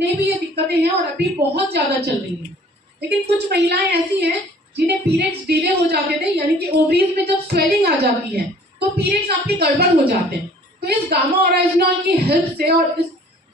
उन्हें भी ये दिक्कतें हैं और अभी बहुत ज़्यादा चल रही हैं। लेकिन कुछ महिलाएं ऐसी हैं जिन्हें पीरियड्स डिले हो जाते थे, यानी कि ओवरीज में जब स्वेलिंग आ जाती है तो पीरियड्स आपके गड़बड़ हो जाते हैं। तो इस गामा ओरिजिनॉल की हेल्प से और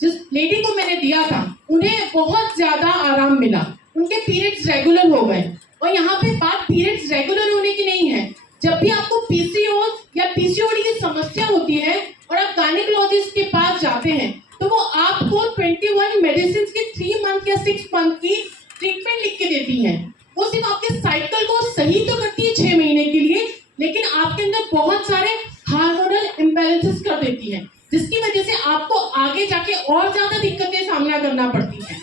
जिस लेडी को मैंने दिया था उन्हें बहुत ज़्यादा आराम मिला, उनके पीरियड्स रेगुलर हो गए। और यहाँ पे बात पीरियड्स रेगुलर होने की नहीं है, जब भी आपको पीसीओएस या पीसीओडी की समस्या होती है और आप गायनेकोलॉजिस्ट के पास जाते हैं तो वो आपको 21 मेडिसिन की 3 मंथ या 6 मंथ की ट्रीटमेंट लिख के देती हैं। वो सिर्फ आपके साइकिल को सही तो करती है 6 महीने के लिए, लेकिन आपके अंदर बहुत सारे हार्मोनल इम्बैलेंसेस कर देती है, जिसकी वजह से आपको आगे जाके और ज्यादा दिक्कतें सामना करना पड़ती है।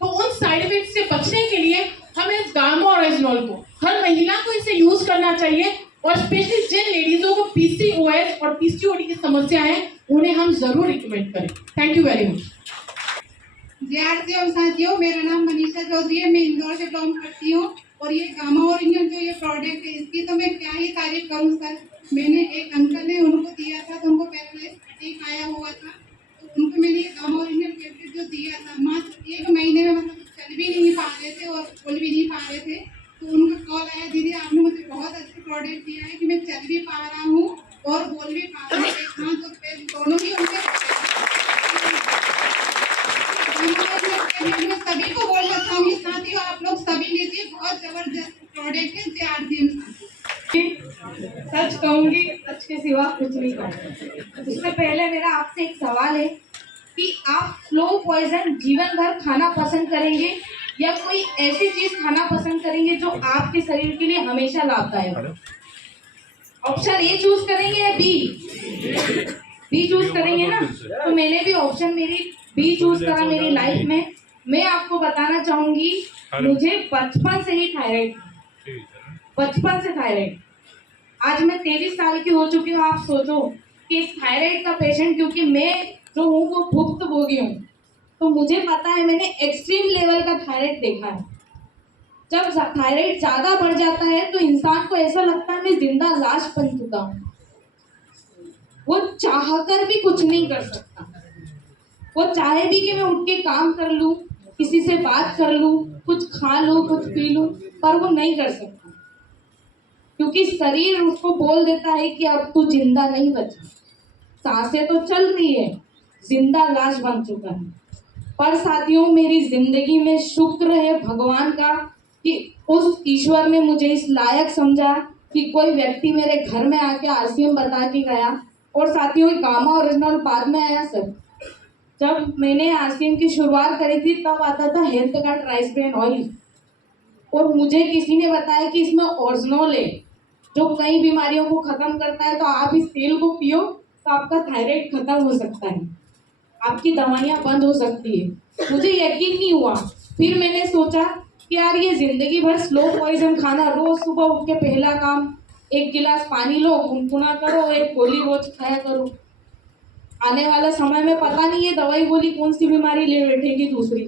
तो उन साइड इफेक्ट से बचने के लिए हमें इस गामा ओरिजिनॉल को, हर महिला को इसे यूज करना चाहिए, और स्पेशली जिन लेडीजों को पीसीओएस और पीसीओडी की समस्या है उन्हें हम जरूर रिकमेंड करें। Thank you very much. विद्यार्थियों और साथियों, मेरा नाम मनीषा चौधरी है, मैं इंदौर से बिलोंग करती हूँ। और ये गामा ओरिजिनल जो ये प्रोडक्ट है इसकी तो मैं क्या ही तारीफ करूँ सर। मैंने एक अंकल ने उनको दिया था तो उनको पैरालाइज अटैक आया हुआ था, तो उनको मैंने ये गामा ओरिजिनल टैबलेट जो दिया था मात्र 1 महीने में, मतलब चल भी नहीं पा रहे थे और बोल भी नहीं पा रहे थे। तो उनका कॉल आया, दीदी आपने मुझे बहुत अच्छा प्रोडक्ट दिया है कि मैं चल भी पा रहा हूँ और बोल भी पा रहा हूँ, एक हाथ और पैर दोनों ही उनके। मैं सभी को बोलना चाहूंगी साथियों, आप लोग सभी लीजिए, बहुत जबरदस्त प्रोडक्ट है JRCM। सच कहूंगी, सच के सिवा कुछ नहीं कहूंगी। उससे पहले मेरा आपसे एक सवाल है कि आप स्लो पॉइजन जीवन भर खाना पसंद करेंगे या कोई ऐसी चीज खाना पसंद करेंगे जो आपके शरीर के लिए हमेशा लाभदायक? ऑप्शन ए चूज करेंगे या बी चूज करेंगे ना? तो मैंने भी ऑप्शन मेरी बी चूज करा मेरी लाइफ में। मैं आपको बताना चाहूंगी, मुझे बचपन से ही थायराइड, बचपन से थायराइड। आज मैं 23 साल की हो चुकी हूँ। आप सोचो कि इस थायराइड का पेशेंट, क्योंकि मैं जो हूँ वो भुक्तभोगी हूँ, तो मुझे पता है, मैंने एक्सट्रीम लेवल का थायराइड देखा है। जब थायराइड ज्यादा बढ़ जाता है तो इंसान को ऐसा लगता है मैं जिंदा लाश बन चुका हूँ, वो चाहकर भी कुछ नहीं कर सकता। वो चाहे भी कि मैं उठ के काम कर लूँ, किसी से बात कर लूँ, कुछ खा लूँ, कुछ पी लूँ, पर वो नहीं कर सकता, क्योंकि शरीर उसको बोल देता है कि अब तू जिंदा नहीं बचा। सांसें तो चल रही है, जिंदा लाश बन चुका है। पर साथियों, मेरी जिंदगी में शुक्र है भगवान का कि उस ईश्वर ने मुझे इस लायक समझा कि कोई व्यक्ति मेरे घर में आके RCM बता के गया। और साथियों, गामा ओरिजिनल बाद में आया सर। जब मैंने RCM की शुरुआत करी थी तब आता था health card rice bran oil, और मुझे किसी ने बताया कि इसमें ओरिजिनल है जो कई बीमारियों को खत्म करता है, तो आप इस तेल को पियो तो आपका थायराइड खत्म हो सकता है, आपकी दवाइयाँ बंद हो सकती है। मुझे यकीन नहीं हुआ। फिर मैंने सोचा कि यार ये जिंदगी भर स्लो पॉइजन खाना, रोज सुबह उठ के पहला काम 1 गिलास पानी लो, गुनगुना करो, एक गोली रोज खाया करो। आने वाला समय में पता नहीं है दवाई गोली कौन सी बीमारी ले बैठेगी दूसरी।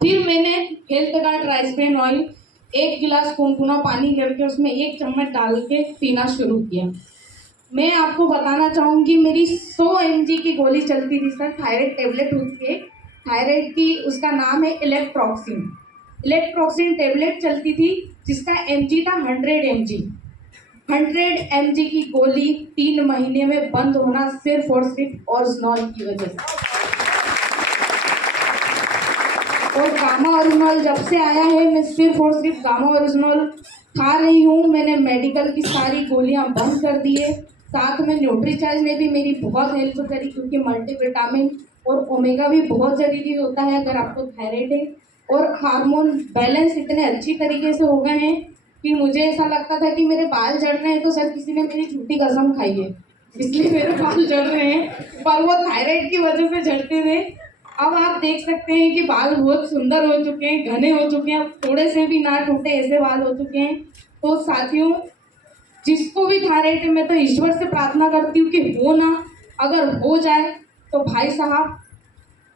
फिर मैंने health card rice bran oil 1 गिलास गुनगुना पानी करके उसमें 1 चम्मच डाल के पीना शुरू किया। मैं आपको बताना चाहूँगी, मेरी 100 mg की गोली चलती थी सर, थायराइड टेबलेट होती है, थायराइड की, उसका नाम है इलेक्ट्रॉक्सिन। इलेक्ट्रॉक्सिन टेबलेट चलती थी जिसका mg था 100 mg। 100 mg की गोली 3 महीने में बंद होना सिर्फ और सिर्फ ओरिजिनल की वजह से। और गामा ओरिजिनल जब से आया है, मैं सिर्फ और सिर्फ गामा ओरिजिनल खा रही हूँ। मैंने मेडिकल की सारी गोलियाँ बंद कर दी है। साथ में न्यूट्रीचार्ज ने भी मेरी बहुत हेल्प करी, क्योंकि मल्टीविटामिन और ओमेगा भी बहुत ज़रूरी होता है अगर आपको थायराइड है। और हार्मोन बैलेंस इतने अच्छी तरीके से हो गए हैं कि मुझे ऐसा लगता था कि मेरे बाल झड़ रहे हैं तो सर किसी ने मेरी झूठी कसम खाई है, इसलिए मेरे बाल झड़ रहे हैं, पर वो थायराइड की वजह से झड़ते थे। अब आप देख सकते हैं कि बाल बहुत सुंदर हो चुके हैं, घने हो चुके हैं, थोड़े से भी ना टूटे ऐसे बाल हो चुके हैं। तो साथियों, जिसको भी थायराइड है, मैं तो ईश्वर से प्रार्थना करती हूँ कि हो ना, अगर हो जाए तो भाई साहब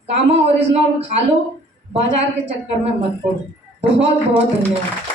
गामा ओरिजिनल खा लो, बाजार के चक्कर में मत पड़ो। बहुत बहुत धन्यवाद।